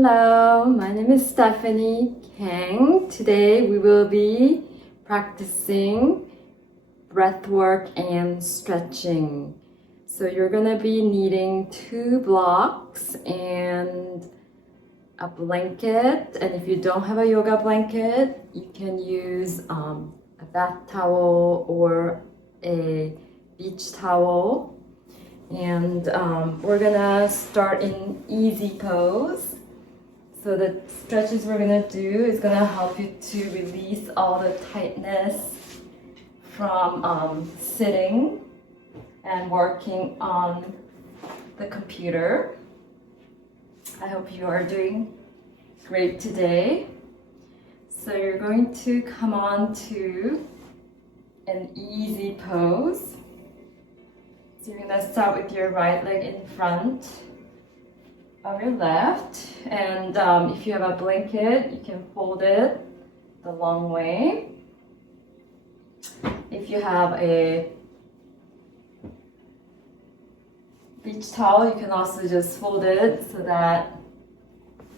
Hello, my name is Stephanie Kang. Today we will be practicing breathwork and stretching. So you're gonna be needing 2 blocks and a blanket. And if you don't have a yoga blanket, you can use a bath towel or a beach towel. And we're gonna start in easy pose. So the stretches we're gonna do is gonna help you to release all the tightness from sitting and working on the computer. I hope you are doing great today. So you're going to come on to an easy pose. So you're gonna start with your right leg in front of your left, and if you have a blanket, you can fold it the long way. If you have a beach towel, you can also just fold it so that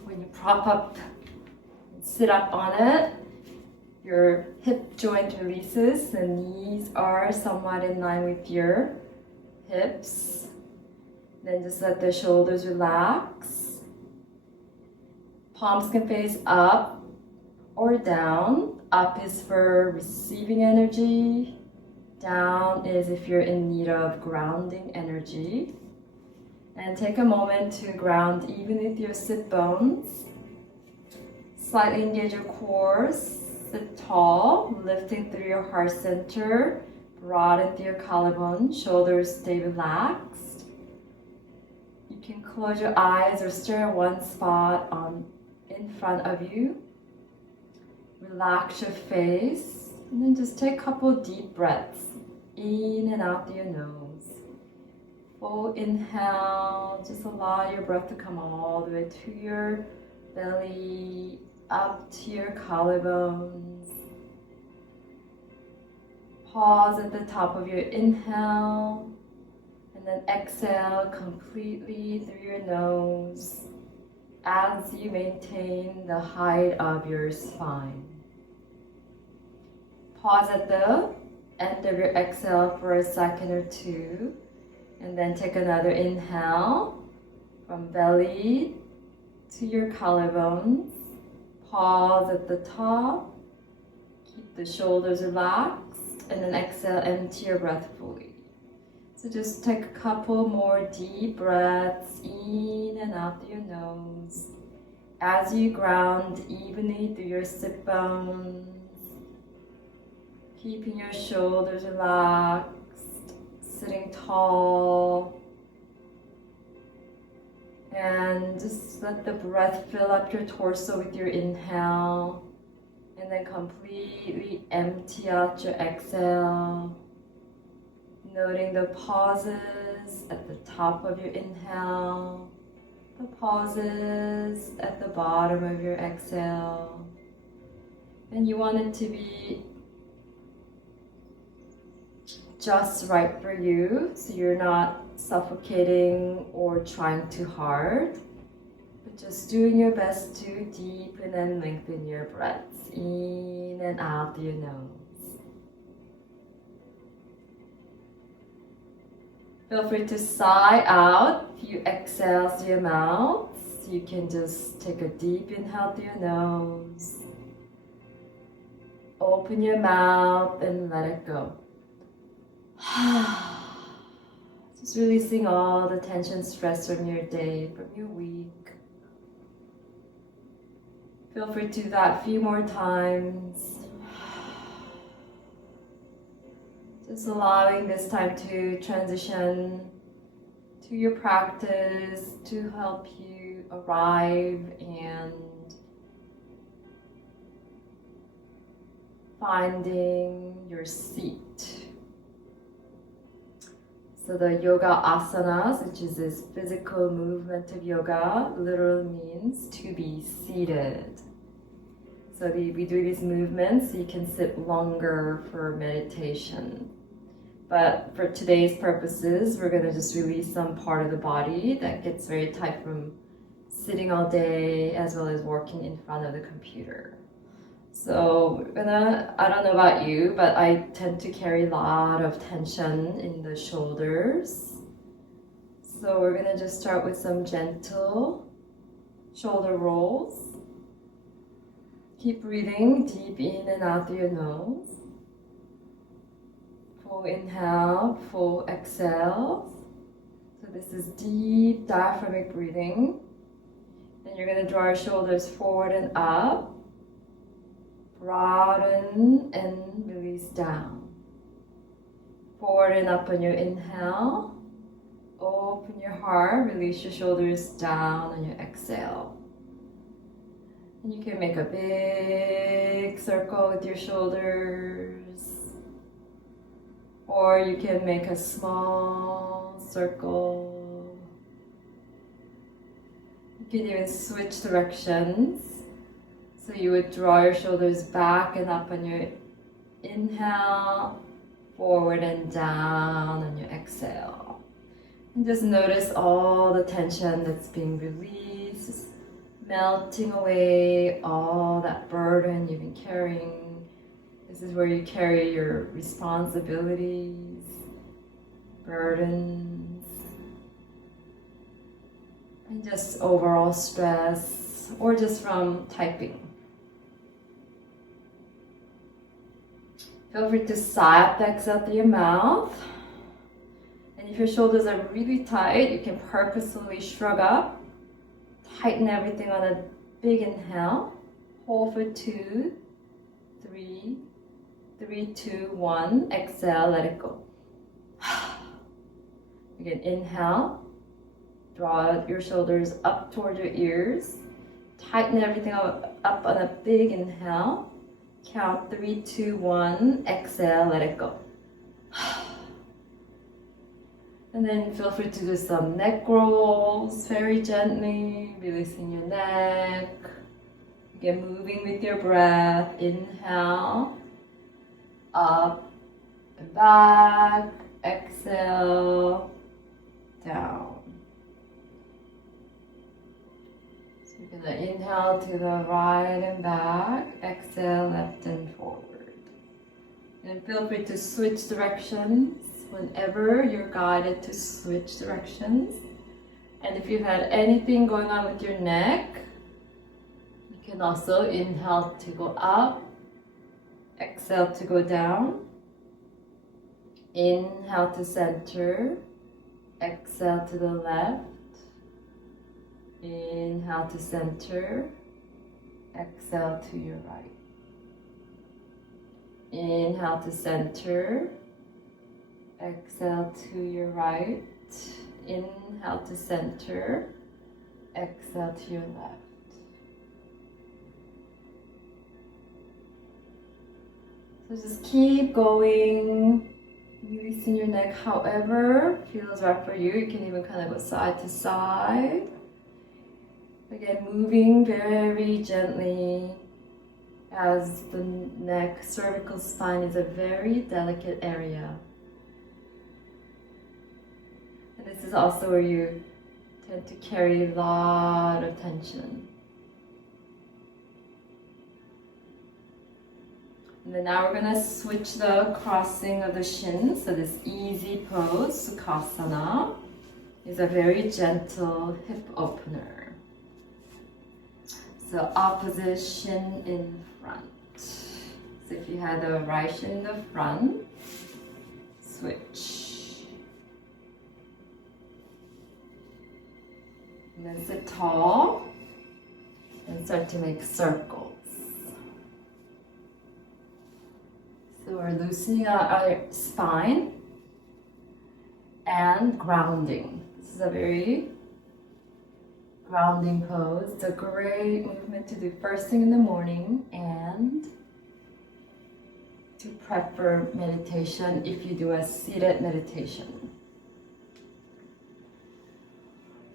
when you prop up and sit up on it, your hip joint releases, the knees are somewhat in line with your hips. Then just let the shoulders relax. Palms can face up or down. Up is for receiving energy. Down is if you're in need of grounding energy. And take a moment to ground even with your sit bones. Slightly engage your core. Sit tall, lifting through your heart center. Broaden through your collarbone. Shoulders stay relaxed. You can close your eyes or stare at one spot in front of you. Relax your face, and then just take a couple deep breaths in and out through your nose. Full inhale, just allow your breath to come all the way to your belly, up to your collarbones. Pause at the top of your inhale. And then exhale completely through your nose as you maintain the height of your spine. Pause at the end of your exhale for a second or two, and then take another inhale from belly to your collarbones. Pause at the top, keep the shoulders relaxed, and then exhale, empty your breath fully. So just take a couple more deep breaths in and out through your nose as you ground evenly through your sit bones, keeping your shoulders relaxed, sitting tall, and just let the breath fill up your torso with your inhale, and then completely empty out your exhale. Noting the pauses at the top of your inhale, the pauses at the bottom of your exhale. And you want it to be just right for you, so you're not suffocating or trying too hard, but just doing your best to deepen and lengthen your breaths in and out through your nose. Feel free to sigh out a few exhales through your mouth. You can just take a deep inhale through your nose. Open your mouth and let it go. Just releasing all the tension, stress from your day, from your week. Feel free to do that a few more times. Just allowing this time to transition to your practice to help you arrive and finding your seat. So the yoga asanas, which is this physical movement of yoga, literally means to be seated. So we do these movements so you can sit longer for meditation. But for today's purposes, we're going to just release some part of the body that gets very tight from sitting all day as well as working in front of the computer. So I don't know about you, but I tend to carry a lot of tension in the shoulders. So we're gonna just start with some gentle shoulder rolls. Keep breathing deep in and out through your nose. Full inhale, full exhale. So this is deep diaphragmatic breathing. And you're gonna draw your shoulders forward and up. Broaden and release down. Forward and up on your inhale. Open your heart, release your shoulders down on your exhale. And you can make a big circle with your shoulders. Or you can make a small circle. You can even switch directions. So you would draw your shoulders back and up on your inhale, forward and down on your exhale. And just notice all the tension that's being released, just melting away all that burden you've been carrying. This is where you carry your responsibilities, burdens, and just overall stress, or just from typing. Feel free to sigh up the exhale through your mouth. And if your shoulders are really tight, you can purposefully shrug up. Tighten everything on a big inhale. Hold for 2, 3, 3, 2, 1. Exhale, let it go. Again, inhale. Draw your shoulders up toward your ears. Tighten everything up on a big inhale. Count 3, 2, 1. Exhale, let it go. And then feel free to do some neck rolls very gently, releasing your neck. Again, moving with your breath. Inhale, up and back. Exhale, down. So you're gonna inhale to the right and back. Exhale, left and forward. And feel free to switch directions whenever you're guided to switch directions. And if you've had anything going on with your neck, you can also inhale to go up, exhale to go down, inhale to center, exhale to the left, inhale to center, exhale to your right. Inhale to center, exhale to your right. Inhale to center, exhale to your left. So just keep going, releasing your neck however feels right for you. You can even kind of go side to side. Again, moving very gently, as the neck, cervical spine is a very delicate area. And this is also where you tend to carry a lot of tension. And then now we're going to switch the crossing of the shins. So this easy pose, Sukhasana, is a very gentle hip opener. So opposite shin in front. So if you had the right shin in the front, switch. And then sit tall and start to make circles. So we're loosening our spine and grounding. This is a very grounding pose. It's a great movement to do first thing in the morning and to prep for meditation if you do a seated meditation.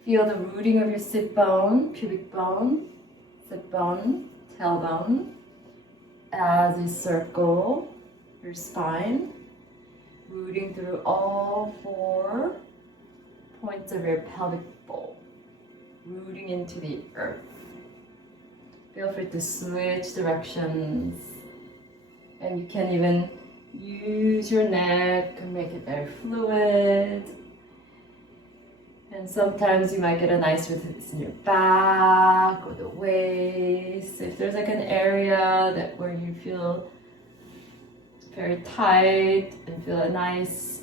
Feel the rooting of your sit bone, pubic bone, sit bone, tailbone as you circle your spine, rooting through all 4 points of your pelvic bowl. rooting into the earth. Feel free to switch directions. And you can even use your neck and make it very fluid. And sometimes you might get a nice release in your back or the waist. If there's like an area that where you feel very tight and feel a nice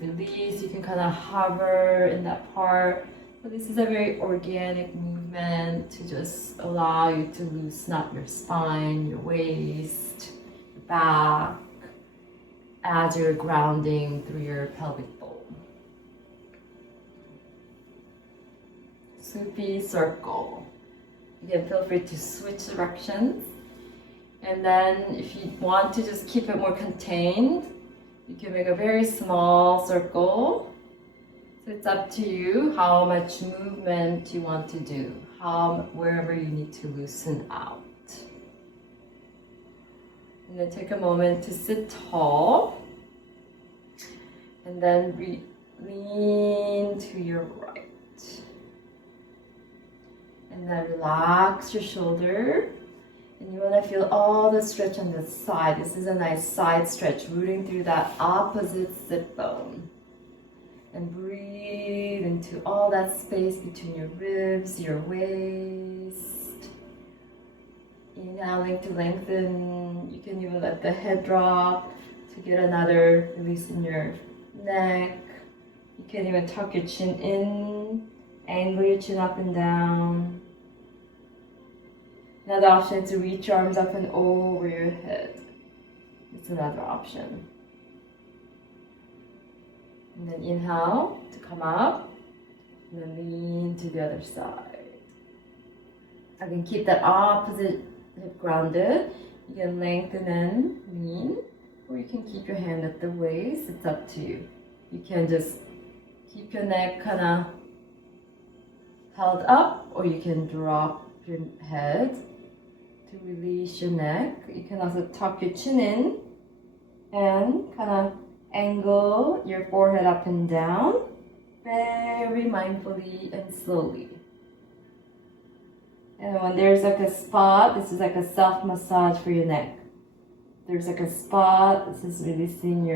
release, you can kind of hover in that part. So this is a very organic movement to just allow you to loosen up your spine, your waist, your back, as you're grounding through your pelvic bowl. Sufi Circle. Again, feel free to switch directions. And then if you want to just keep it more contained, you can make a very small circle. So it's up to you how much movement you want to do, wherever you need to loosen out. And then take a moment to sit tall. And then lean to your right. And then relax your shoulder. And you want to feel all the stretch on the side. This is a nice side stretch, rooting through that opposite sit bone. And breathe into all that space between your ribs, your waist. Inhaling to lengthen. You can even let the head drop to get another release in your neck. You can even tuck your chin in, angle your chin up and down. Another option is to reach your arms up and over your head. It's another option. And then inhale to come up, and then lean to the other side. Again, keep that opposite hip grounded. You can lengthen and lean, or you can keep your hand at the waist. It's up to you. You can just keep your neck kind of held up, or you can drop your head to release your neck. You can also tuck your chin in and kind of angle your forehead up and down, very mindfully and slowly. And when there's like a spot, this is like a self massage for your neck. There's like a spot, this is releasing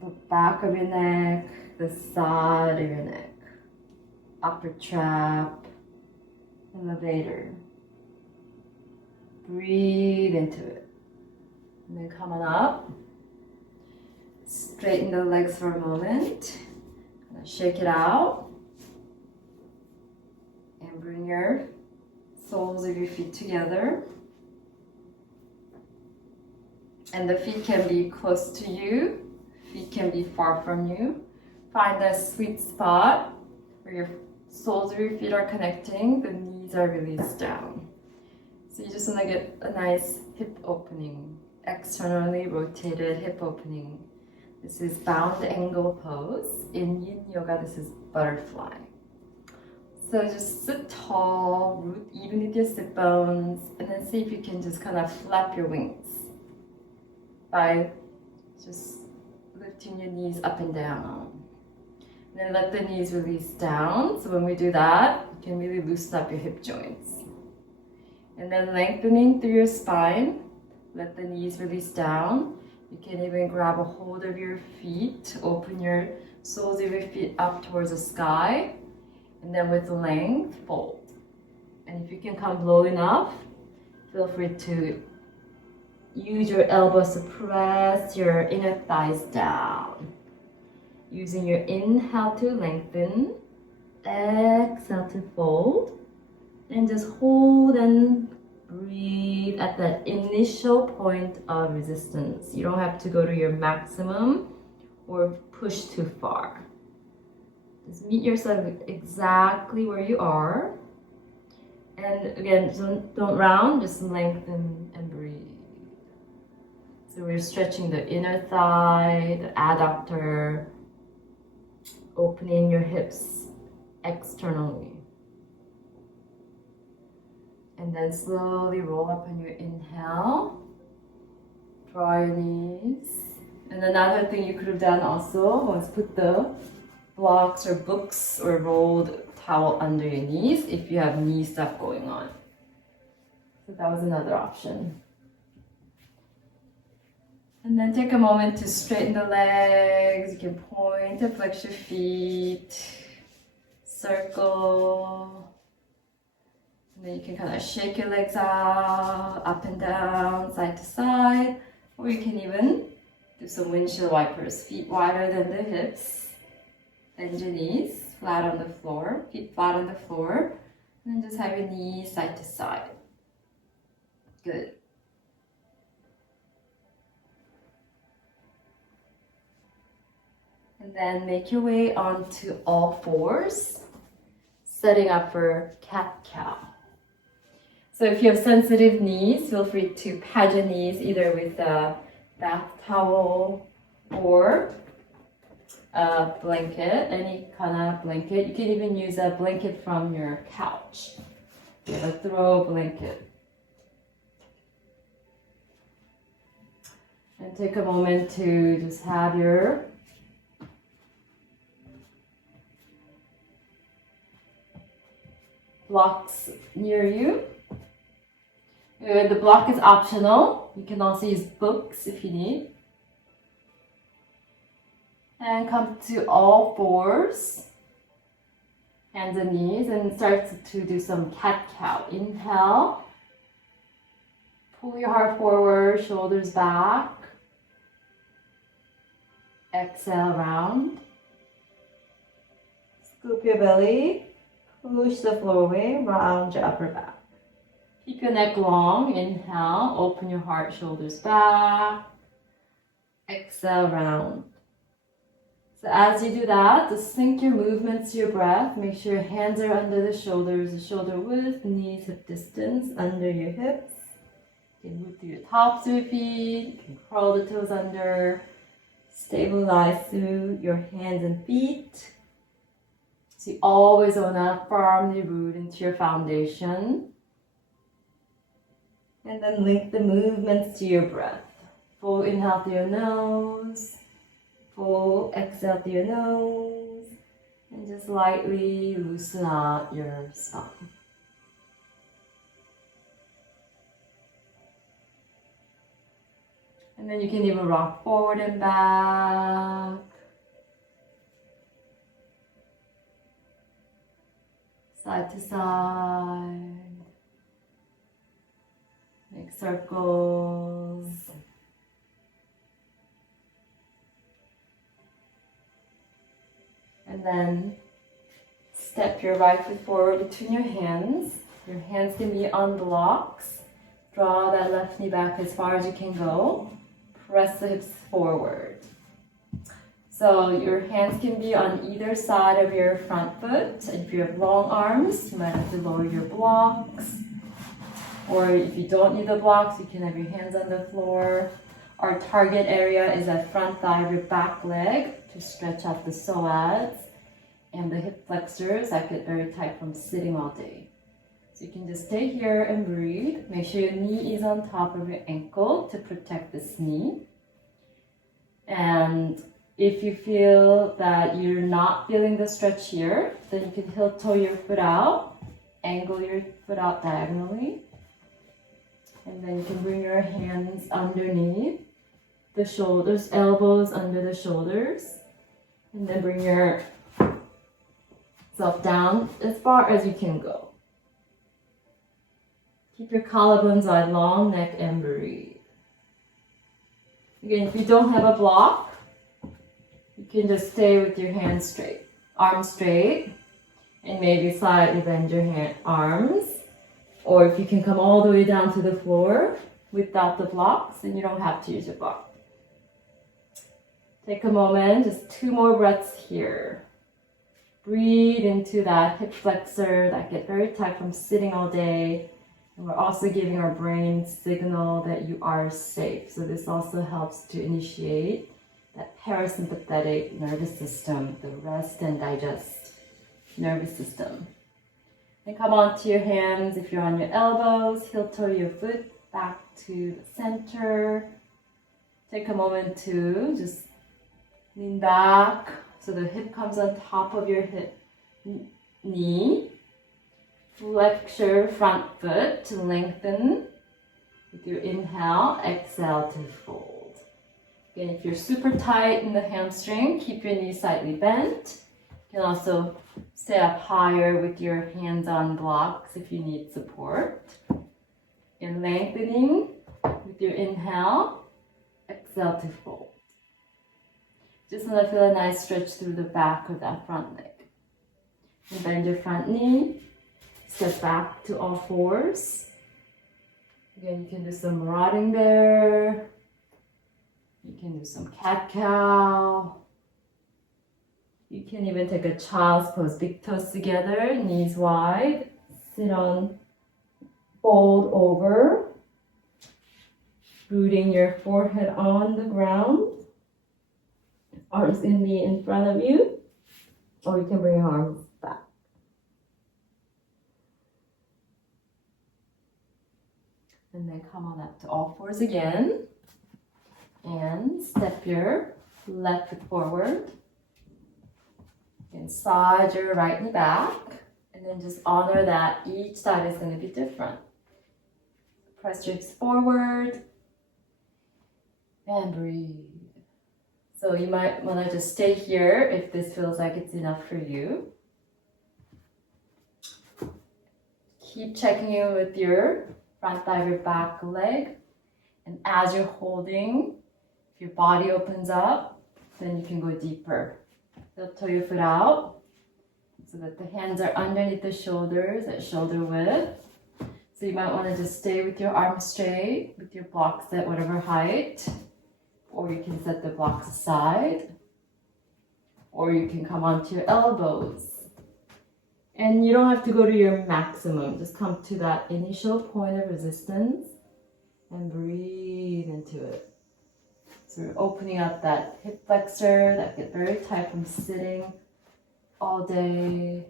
the back of your neck, the side of your neck, upper trap, elevator. Breathe into it. And then come on up. Straighten the legs for a moment. Shake it out. And bring your soles of your feet together. And the feet can be close to you. Feet can be far from you. Find that sweet spot where your soles of your feet are connecting. The knees are released down. So you just want to get a nice hip opening, externally rotated hip opening. This is bound angle pose. In yin yoga, this is butterfly. So just sit tall, root even with your sit bones, and then see if you can just kind of flap your wings by just lifting your knees up and down. And then let the knees release down. So when we do that, you can really loosen up your hip joints. And then lengthening through your spine, let the knees release down. You can even grab a hold of your feet, open your soles of your feet up towards the sky, and then with length, fold. And if you can come low enough, feel free to use your elbows to press your inner thighs down. Using your inhale to lengthen, exhale to fold, and just hold and breathe at that initial point of resistance. You don't have to go to your maximum or push too far. Just meet yourself exactly where you are. And again, don't round, just lengthen and breathe. So we're stretching the inner thigh, the adductor, opening your hips externally. And then slowly roll up on your inhale. Draw your knees And another thing you could have done also was put the blocks or books or rolled towel under your knees if you have knee stuff going on. So that was another option. And then take a moment to straighten the legs. You can point and flex your feet, circle. And then you can kind of shake your legs out, up and down, side to side. Or you can even do some windshield wipers, feet wider than the hips. Bend your knees, flat on the floor, feet flat on the floor. And then just have your knees side to side. Good. And then make your way onto all fours, setting up for cat-cow. So if you have sensitive knees, feel free to pad your knees either with a bath towel or a blanket, any kind of blanket. You can even use a blanket from your couch, a throw blanket. And take a moment to just have your blocks near you. The block is optional. You can also use books if you need. And come to all fours, hands and knees, and start to do some cat-cow. Inhale. Pull your heart forward, shoulders back. Exhale, round. Scoop your belly. Push the floor away, round your upper back. Keep your neck long. Inhale, open your heart, shoulders back. Exhale, round. So as you do that, just sync your movements to your breath. Make sure your hands are under the shoulders, the shoulder width, knees hip distance, under your hips. You can move through your tops of your feet. You can curl the toes under. Stabilize through your hands and feet. So you always want to firmly root into your foundation. And then link the movements to your breath. Full inhale through your nose. Full exhale through your nose. And just lightly loosen out your spine. And then you can even rock forward and back. Side to side. Make circles. And then step your right foot forward between your hands. Your hands can be on blocks. Draw that left knee back as far as you can go. Press the hips forward. So your hands can be on either side of your front foot. If you have long arms, you might have to lower your blocks. Or if you don't need the blocks, you can have your hands on the floor. Our target area is that front thigh of your back leg to stretch out the psoas and the hip flexors that get very tight from sitting all day. So you can just stay here and breathe. Make sure your knee is on top of your ankle to protect this knee. And if you feel that you're not feeling the stretch here, then you can heel toe your foot out, angle your foot out diagonally. And then you can bring your hands underneath the shoulders, elbows under the shoulders. And then bring yourself down as far as you can go. Keep your collarbones wide, long neck, and breathe. Again, if you don't have a block, you can just stay with your hands straight, arms straight, and maybe slightly bend your arms. Or if you can come all the way down to the floor without the blocks, then you don't have to use your block. Take a moment, just 2 more breaths here. Breathe into that hip flexor that get very tight from sitting all day. And we're also giving our brain signal that you are safe. So this also helps to initiate that parasympathetic nervous system, the rest and digest nervous system. Then come onto your hands. If you're on your elbows, heel toe your foot back to the center. take a moment to just lean back so the hip comes on top of your hip knee. Flex your front foot to lengthen. With your inhale, exhale to fold. Again, if you're super tight in the hamstring, keep your knees slightly bent. You can also stay up higher with your hands on blocks if you need support. And lengthening with your inhale, exhale to fold. Just want to feel a nice stretch through the back of that front leg. And bend your front knee, step back to all fours. Again, you can do some marauding bear. You can do some cat-cow. You can even take a child's pose, big toes together, knees wide. Sit on, fold over, rooting your forehead on the ground. Arms in front of you, or you can bring your arms back. And then come on up to all fours again. And step your left foot forward. And slide your right knee back. And then just honor that each side is going to be different. Press your hips forward. And breathe. So you might want to just stay here if this feels like it's enough for you. Keep checking in with your front thigh, your back leg. And as you're holding, if your body opens up, then you can go deeper. So toe your foot out so that the hands are underneath the shoulders at shoulder width. So you might want to just stay with your arms straight, with your blocks at whatever height. Or you can set the blocks aside. Or you can come onto your elbows. And you don't have to go to your maximum. Just come to that initial point of resistance and breathe into it. So we're opening up that hip flexor that get very tight from sitting all day.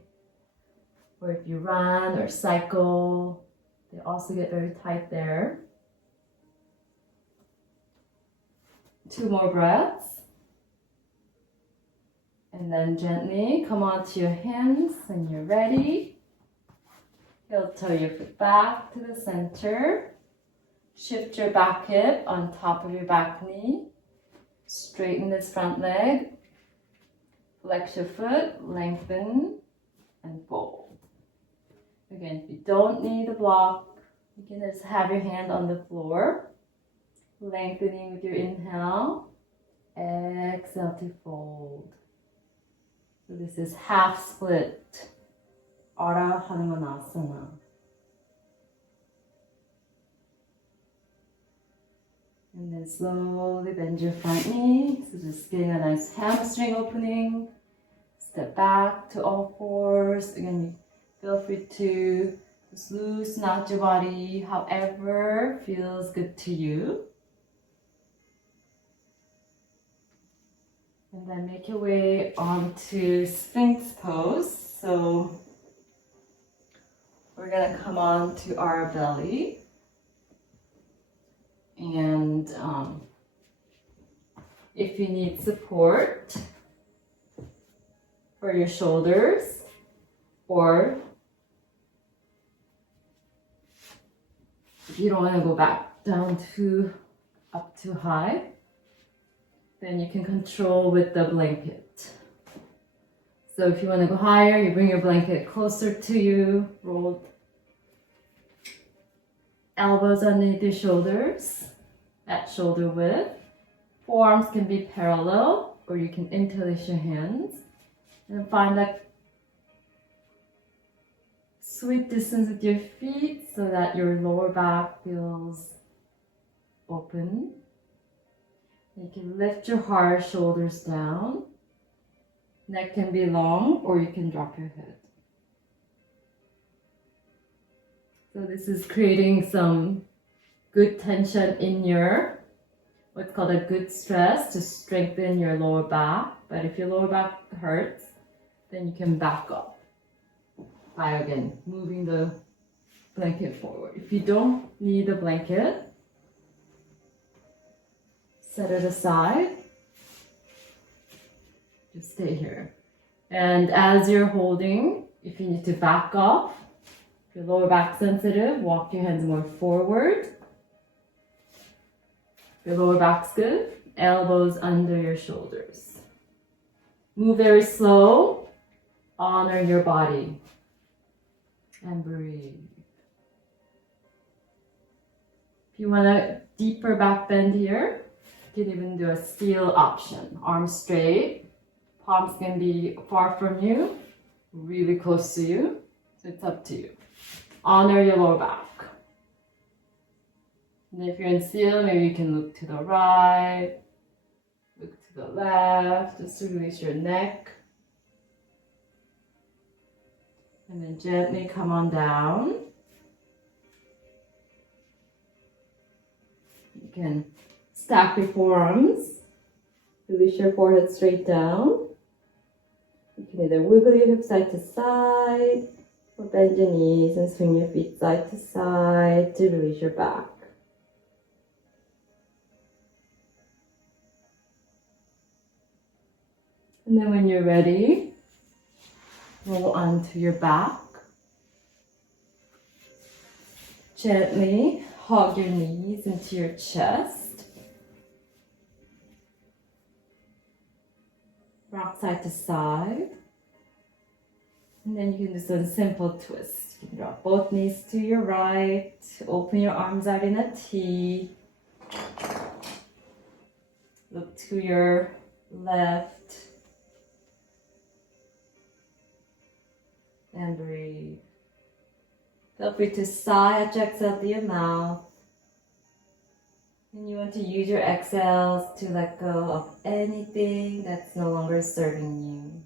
Or if you run or cycle, they also get very tight there. 2 more breaths. And then gently come onto your hands when you're ready. Heel toe your foot back to the center. Shift your back hip on top of your back knee. Straighten this front leg. Flex your foot, lengthen, and fold. Again, if you don't need a block, you can just have your hand on the floor. Lengthening with your inhale, exhale to fold. So this is half split, Ardha Hanumanasana. And then slowly bend your front knee, so just getting a nice hamstring opening. Step back to all fours. Again, feel free to just loosen out your body however feels good to you. And then make your way onto Sphinx Pose. So we're gonna come on to our belly. And if you need support for your shoulders, or if you don't want to go back down up too high, then you can control with the blanket. So if you want to go higher, you bring your blanket closer to you, rolled elbows underneath your shoulders at shoulder width. Forearms can be parallel, or you can interlace your hands. And find that sweet distance with your feet so that your lower back feels open. You can lift your heart, shoulders down. Neck can be long, or you can drop your head. So this is creating some good tension in your, what's called a good stress to strengthen your lower back. But if your lower back hurts, then you can back up by, again, moving the blanket forward. If you don't need a blanket, set it aside. Just stay here. And as you're holding, if you need to back off, if your lower back sensitive, walk your hands more forward. If your lower back's good, elbows under your shoulders. Move very slow. Honor your body. And breathe. If you want a deeper back bend here, you can even do a steel option. Arms straight. Palms can be far from you, really close to you. So it's up to you. Honor your lower back. And if you're in steel, maybe you can look to the right, look to the left, just to release your neck. And then gently come on down. You can stack your forearms. Release your forehead straight down. You can either wiggle your hips side to side or bend your knees and swing your feet side to side to release your back. And then when you're ready, roll onto your back. Gently hug your knees into your chest. Rock side to side. And then you can do some simple twists. You can drop both knees to your right. Open your arms out in a T. Look to your left. And breathe. Feel free to sigh as you exhale through your mouth. And you want to use your exhales to let go of anything that's no longer serving you.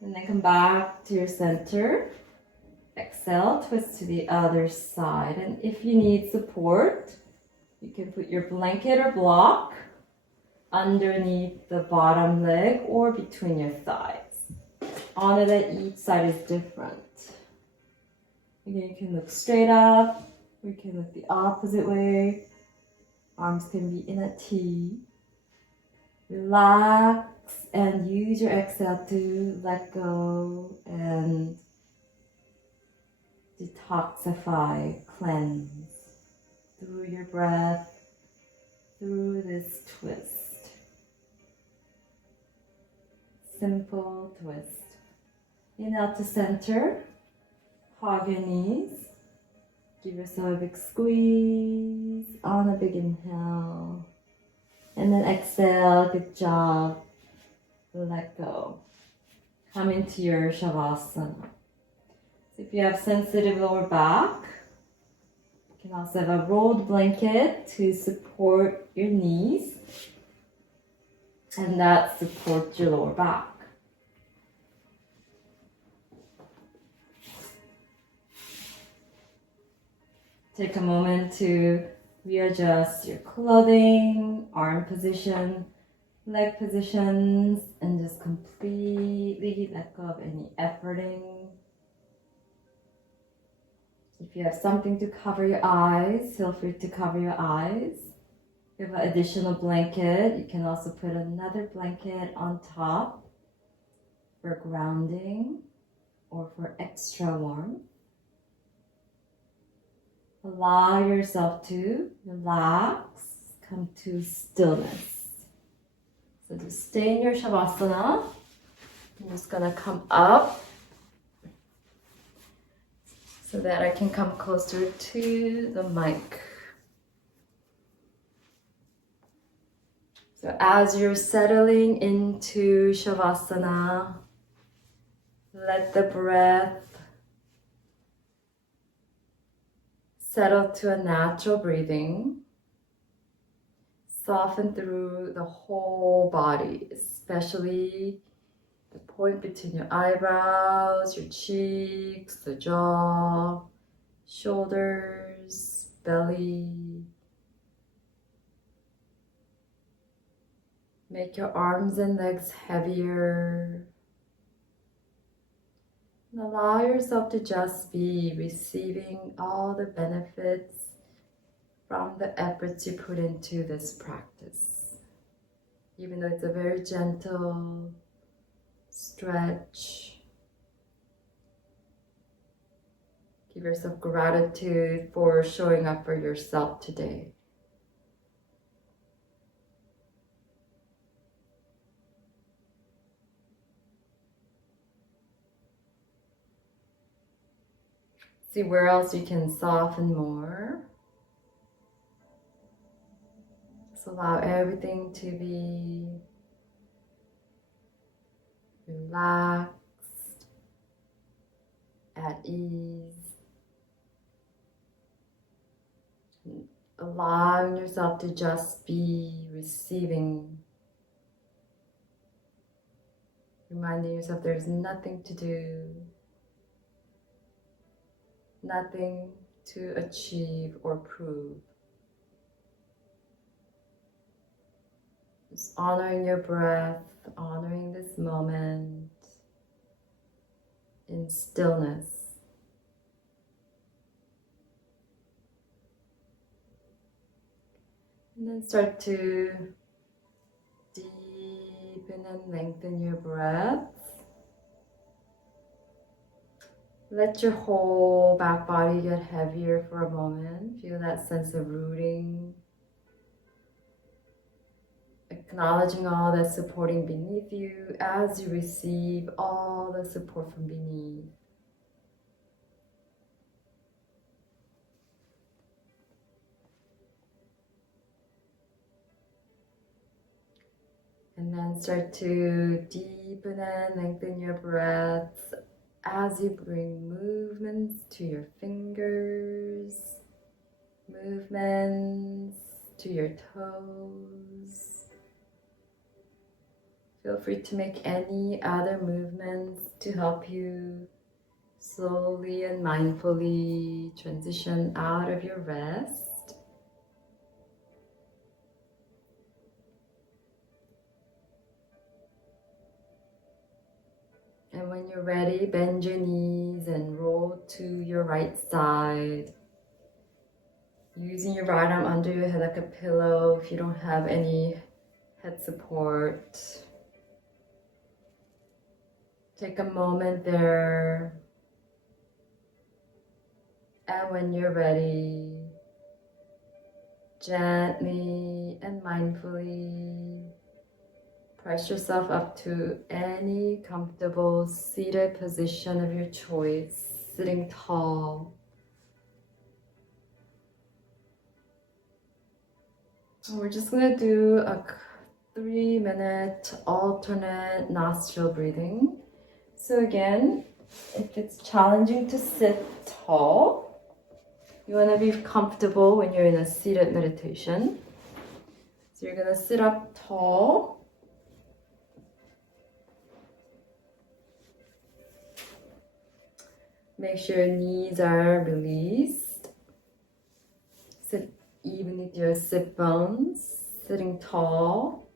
And then come back to your center. Exhale, twist to the other side. And if you need support, you can put your blanket or block underneath the bottom leg or between your thighs. Honor that each side is different. Again, you can look straight up, or you can look the opposite way. Arms can be in a T. Relax and use your exhale to let go and detoxify, cleanse through your breath, through this twist. Simple twist. Inhale to center, hug your knees, give yourself a big squeeze on a big inhale, and then exhale, good job, let go. Come into your Savasana. So if you have sensitive lower back, you can also have a rolled blanket to support your knees, and that supports your lower back. Take a moment to readjust your clothing, arm position, leg positions, and just completely let go of any efforting. If you have something to cover your eyes, feel free to cover your eyes. If you have an additional blanket, you can also put another blanket on top for grounding or for extra warmth. Allow yourself to relax, come to stillness. So just stay in your Savasana. I'm just gonna come up so that I can come closer to the mic. So as you're settling into Savasana, let the breath settle to a natural breathing. Soften through the whole body, especially the point between your eyebrows, your cheeks, the jaw, shoulders, belly. Make your arms and legs heavier. And allow yourself to just be receiving all the benefits from the efforts you put into this practice. Even though it's a very gentle stretch, give yourself gratitude for showing up for yourself today. See where else you can soften more. Just allow everything to be relaxed, at ease. Allowing yourself to just be receiving. Reminding yourself there's nothing to do. Nothing to achieve or prove. Just honoring your breath, honoring this moment in stillness. And then start to deepen and lengthen your breath. Let your whole back body get heavier for a moment. Feel that sense of rooting. Acknowledging all that's supporting beneath you as you receive all the support from beneath. And then start to deepen and lengthen your breath as you bring movements to your fingers, movements to your toes. Feel free to make any other movements to help you slowly and mindfully transition out of your rest. And when you're ready, bend your knees and roll to your right side. Using your right arm under your head like a pillow if you don't have any head support. Take a moment there. And when you're ready, gently and mindfully press yourself up to any comfortable seated position of your choice, sitting tall. And we're just going to do a 3-minute alternate nostril breathing. So again, if it's challenging to sit tall, you want to be comfortable when you're in a seated meditation. So you're going to sit up tall. Make sure your knees are released. Sit even with your sit bones, sitting tall.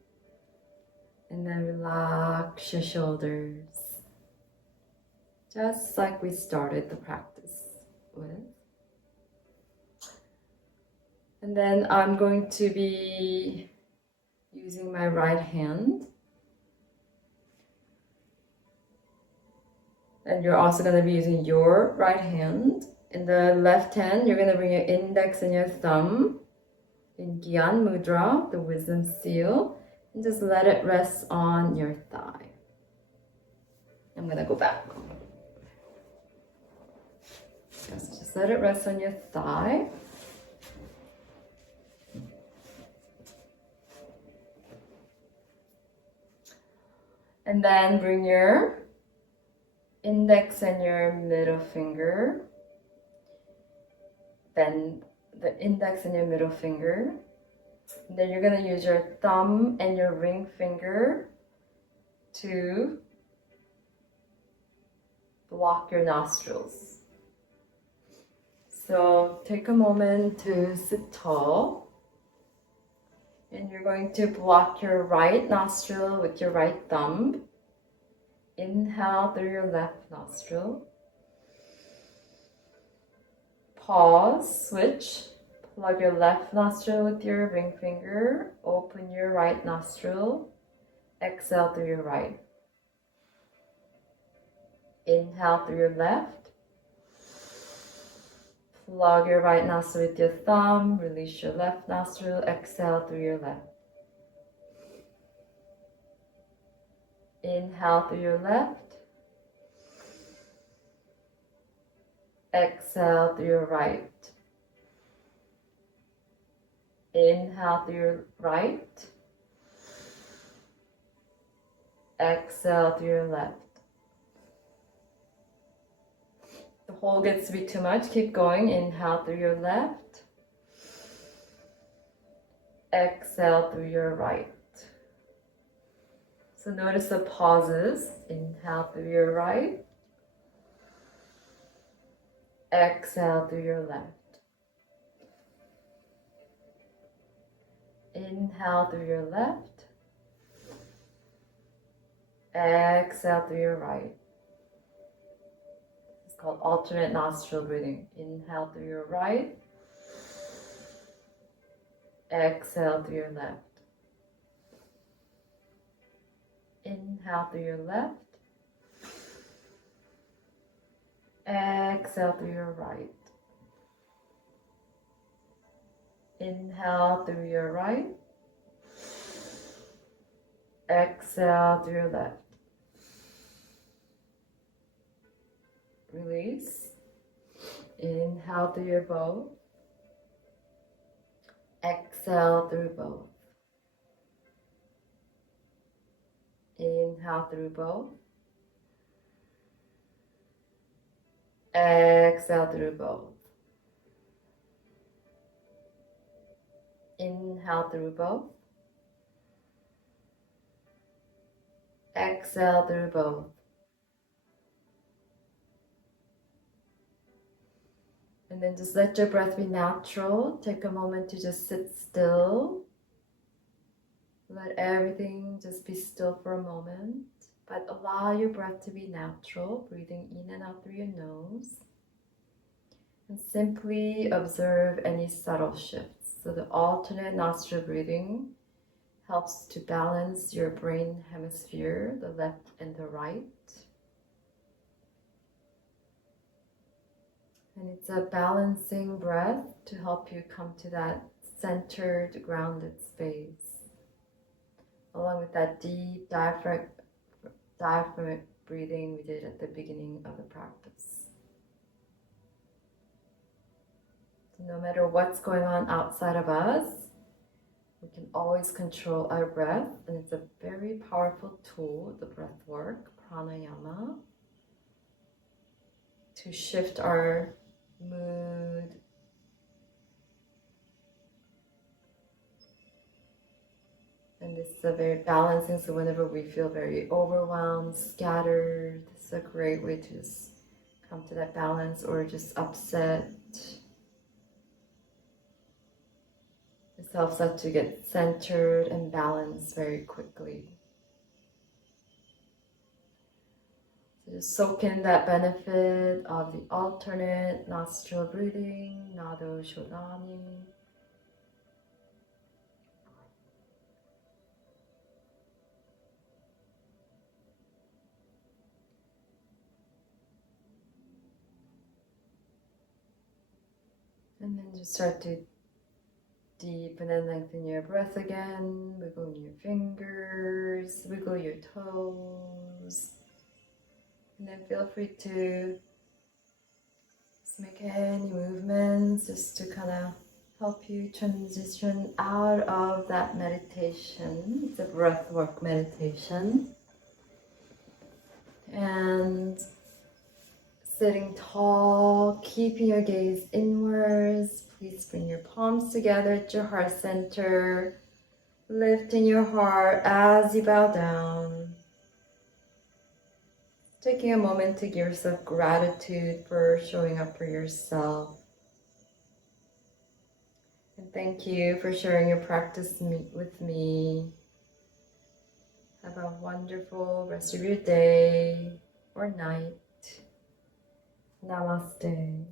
And then relax your shoulders. Just like we started the practice with. And then I'm going to be using my right hand. And you're also going to be using your right hand. In the left hand, you're going to bring your index and your thumb in Gyan Mudra, the wisdom seal, and just let it rest on your thigh. I'm going to go back. Just let it rest on your thigh. And then bring your index and your middle finger. Then the index and your middle finger. And then you're going to use your thumb and your ring finger to block your nostrils. So take a moment to sit tall. And you're going to block your right nostril with your right thumb. Inhale through your left nostril. Pause, switch. Plug your left nostril with your ring finger. Open your right nostril. Exhale through your right. Inhale through your left. Plug your right nostril with your thumb. Release your left nostril. Exhale through your left. Inhale through your left. Exhale through your right. Inhale through your right. Exhale through your left. The hold gets to be too much. Keep going. Inhale through your left. Exhale through your right. So notice the pauses. Inhale through your right. Exhale through your left. Inhale through your left. Exhale through your right. It's called alternate nostril breathing. Inhale through your right. Exhale through your left. Inhale through your left. Exhale through your right. Inhale through your right. Exhale through your left. Release. Inhale through your both. Exhale through both. Inhale through both. Exhale through both. Inhale through both. Exhale through both. And then just let your breath be natural. Take a moment to just sit still. Let everything just be still for a moment. But allow your breath to be natural, breathing in and out through your nose. And simply observe any subtle shifts. So the alternate nostril breathing helps to balance your brain hemisphere, the left and the right. And it's a balancing breath to help you come to that centered, grounded space. Along with that deep diaphragmatic breathing we did at the beginning of the practice. So no matter what's going on outside of us, we can always control our breath, and it's a very powerful tool, the breath work, pranayama, to shift our mood, and this is a very balancing, so whenever we feel very overwhelmed, scattered, this is a great way to just come to that balance, or just upset. This helps us to get centered and balanced very quickly. So just soak in that benefit of the alternate nostril breathing, Nodishodhana. And then just start to deepen and lengthen your breath again. Wiggle your fingers, wiggle your toes. And then feel free to just make any movements just to kind of help you transition out of that meditation. It's a breathwork meditation. And sitting tall, keeping your gaze inwards. Please bring your palms together at your heart center, lifting your heart as you bow down. Taking a moment to give yourself gratitude for showing up for yourself. And thank you for sharing your practice with me. Have a wonderful rest of your day or night. Namaste.